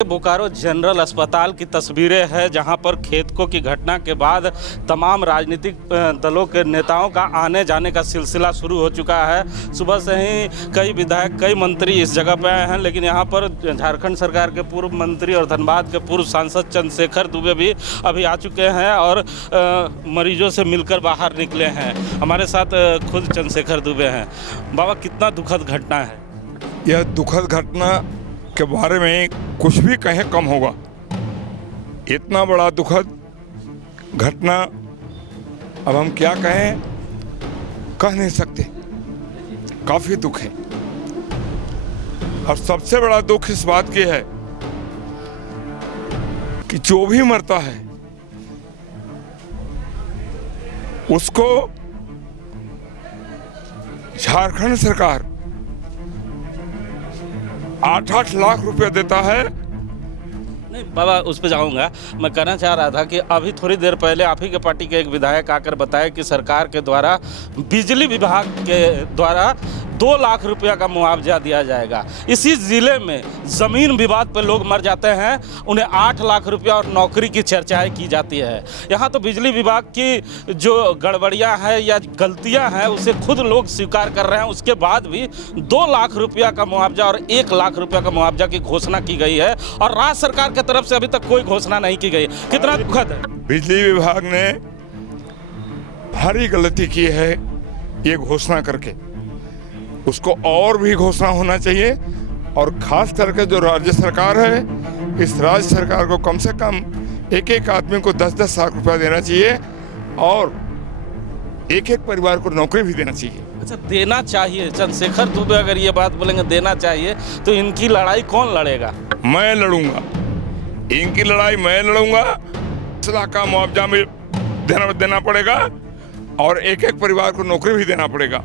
Bokaro general अस्पताल की तस्वीरें हैं जहां पर खेतकों की घटना के बाद तमाम राजनीतिक दलों के नेताओं का आने जाने का सिलसिला शुरू हो चुका है। सुबह से ही कई विधायक कई मंत्री इस जगह पर आए हैं, लेकिन यहां पर झारखंड सरकार के पूर्व मंत्री और धनबाद के पूर्व सांसद चंद्रशेखर दुबे भी अभी आ चुके हैं और मरीजों से मिलकर बाहर निकले हैं। हमारे साथ खुद चंद्रशेखर दुबे हैं। बाबा, कितना दुखद घटना है यह दुखद घटना के बारे में कुछ भी कहें कम होगा। इतना बड़ा दुखद घटना अब हम क्या कहें, कह नहीं सकते। काफी दुख है और सबसे बड़ा दुख इस बात की है कि जो भी मरता है उसको झारखंड सरकार 8-8 लाख रुपया देता है। नहीं बाबा, उस पर जाऊंगा। मैं कहना चाह रहा था कि अभी थोड़ी देर पहले आप ही के पार्टी के एक विधायक आकर बताया कि सरकार के द्वारा बिजली विभाग के द्वारा 2 लाख रुपया का मुआवजा दिया जाएगा। इसी ज़िले में ज़मीन विवाद पर लोग मर जाते हैं, उन्हें 8 लाख रुपया और नौकरी की चर्चाएं की जाती है। यहाँ तो बिजली विभाग की जो गड़बड़ियाँ हैं या गलतियाँ हैं उसे खुद लोग स्वीकार कर रहे हैं। उसके बाद भी 2 लाख रुपया का मुआवजा और 1 लाख रुपया का मुआवजा की घोषणा की गई है और राज्य सरकार की तरफ से अभी तक कोई घोषणा नहीं की गई। कितना दुखद है। बिजली विभाग ने भारी गलती की है ये घोषणा करके। उसको और भी घोषणा होना चाहिए और खास करके जो राज्य सरकार है, इस राज्य सरकार को कम से कम एक एक आदमी को 10-10 लाख रुपया देना चाहिए और एक एक परिवार को नौकरी भी देना चाहिए। अच्छा, देना चाहिए। चंद्रशेखर दुबे अगर ये बात बोलेंगे देना चाहिए, तो इनकी लड़ाई कौन लड़ेगा? मैं लड़ूंगा, इनकी लड़ाई मैं लड़ूंगा। 10 लाख का मुआवजा में देना पड़ेगा और एक एक परिवार को नौकरी भी देना पड़ेगा।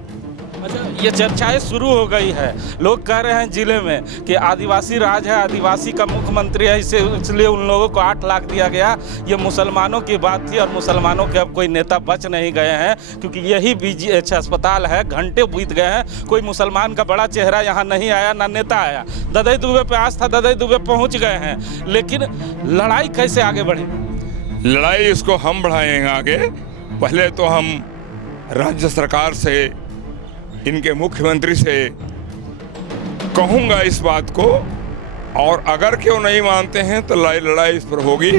अच्छा, ये चर्चाएं शुरू हो गई है। लोग कह रहे हैं जिले में कि आदिवासी राज है, आदिवासी का मुख्यमंत्री है, इसलिए उन लोगों को 8 लाख दिया गया। ये मुसलमानों की बात थी और मुसलमानों के अब कोई नेता बच नहीं गए हैं, क्योंकि यही BGH अस्पताल है। घंटे बीत गए हैं, कोई मुसलमान का बड़ा चेहरा यहाँ नहीं आया, ना नेता आया। ददई दुबे पे आस था, ददई दुबे पहुँच गए हैं, लेकिन लड़ाई कैसे आगे बढ़े? लड़ाई इसको हम बढ़ाएंगे आगे। पहले तो हम राज्य सरकार से, इनके मुख्यमंत्री से कहूंगा इस बात को, और अगर क्यों नहीं मानते हैं तो लड़ाई इस पर होगी।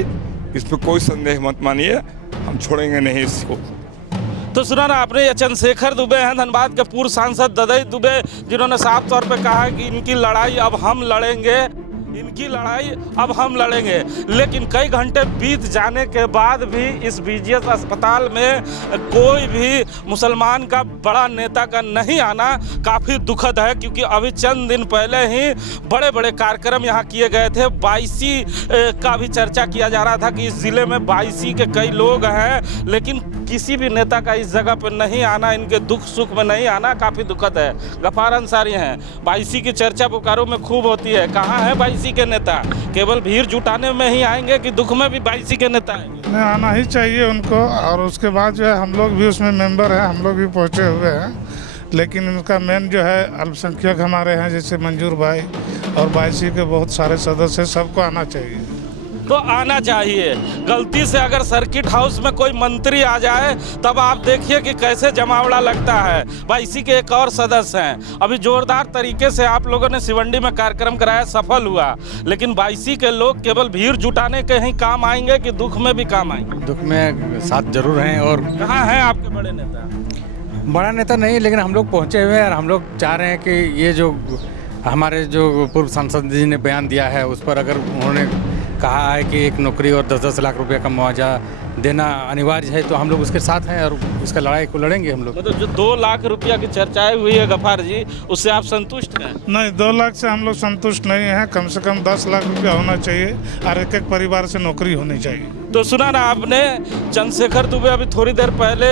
इस पर कोई संदेह मत मानिए, हम छोड़ेंगे नहीं इसको। तो सुना ना आपने, ये चंद्रशेखर दुबे हैं, धनबाद के पूर्व सांसद ददई दुबे, जिन्होंने साफ तौर पे कहा कि इनकी लड़ाई अब हम लड़ेंगे, इनकी लड़ाई अब हम लड़ेंगे। लेकिन कई घंटे बीत जाने के बाद भी इस BGH अस्पताल में कोई भी मुसलमान का बड़ा नेता का नहीं आना काफ़ी दुखद है, क्योंकि अभी चंद दिन पहले ही बड़े बड़े कार्यक्रम यहाँ किए गए थे। 22 का भी चर्चा किया जा रहा था कि इस ज़िले में 22 के कई लोग हैं, लेकिन किसी भी नेता का इस जगह पर नहीं आना, इनके दुख सुख में नहीं आना काफ़ी दुखद है। गफ्फार अंसारी हैं। 22 की चर्चा बोकारो में खूब होती है। कहाँ है 22 के नेता? केवल भीड़ जुटाने में ही आएंगे कि दुख में भी 22 के नेता आएंगे? आना ही चाहिए उनको। और उसके बाद जो है हम लोग भी उसमें मेंबर हैं, हम लोग भी पहुँचे हुए हैं। लेकिन उनका मेन जो है अल्पसंख्यक हमारे हैं, जैसे मंजूर भाई और 22 के बहुत सारे सदस्य, सबको आना चाहिए। तो आना चाहिए। गलती से अगर सर्किट हाउस में कोई मंत्री आ जाए तब आप देखिए कि कैसे जमावड़ा लगता है। 22 के एक और सदस्य हैं। अभी जोरदार तरीके से आप लोगों ने शिवंडी में कार्यक्रम कराया, सफल हुआ, लेकिन 22 के लोग केवल भीड़ जुटाने के ही काम आएंगे कि दुख में भी काम आएंगे? दुख में साथ जरूर हैं। और कहाँ हैं आपके बड़े नेता? बड़ा नेता नहीं, लेकिन हम लोग पहुँचे हुए हैं और हम लोग चाह रहे हैं कि ये जो हमारे जो पूर्व सांसद जी ने बयान दिया है उस पर अगर उन्होंने कहा है कि एक नौकरी और 10-10 लाख रुपए का मुआवजा देना अनिवार्य है, तो हम लोग उसके साथ हैं और इसका लड़ाई को लड़ेंगे हम लोग। मतलब जो 2 लाख रुपया की चर्चाएं हुई है गफ्फार जी, उससे आप संतुष्ट हैं? नहीं, 2 लाख से हम लोग संतुष्ट नहीं हैं। कम से कम 10 लाख रुपया होना चाहिए और एक एक परिवार से नौकरी होनी चाहिए। तो सुना ना आपने, चंद्रशेखर दुबे अभी थोड़ी देर पहले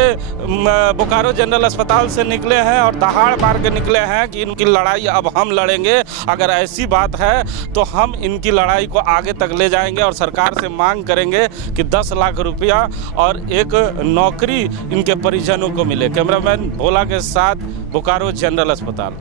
बोकारो जनरल अस्पताल से निकले हैं और दहाड़ मार के निकले हैं कि इनकी लड़ाई अब हम लड़ेंगे। अगर ऐसी बात है तो हम इनकी लड़ाई को आगे तक ले जाएंगे और सरकार से मांग करेंगे कि 10 लाख रुपया और एक नौकरी इनके परिजनों को मिले। कैमरामैन भोला के साथ बोकारो जनरल अस्पताल।